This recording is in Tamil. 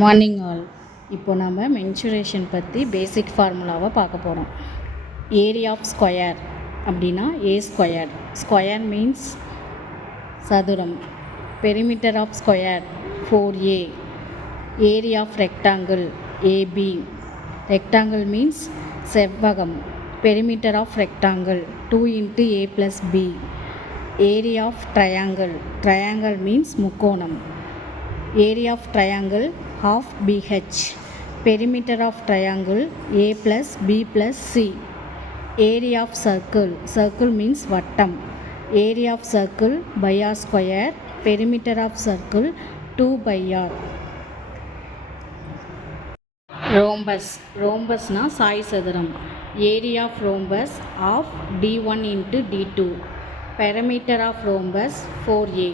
Morning all. இப்போ நம்ம மென்சுரேஷன் பற்றி பேசிக் ஃபார்முலாவை பார்க்க போகிறோம். ஏரியா ஆஃப் ஸ்கொயர் அப்படின்னா ஏ ஸ்கொயர். ஸ்கொயர் மீன்ஸ் சதுரம். Perimeter of square 4a. Area of rectangle a b. Rectangle means செவ்வகம். Perimeter of rectangle 2 × a + b. Area of triangle. Triangle means முக்கோணம். Area of triangle half BH. Perimeter of triangle A plus B plus C. Area of circle. Circle means வட்டம். Area of circle by R square. Perimeter of circle 2 by R. Rhombus. Rhombusனா Sai சதுரம். Area of rhombus of D1 × D2. Perimeter of rhombus 4a.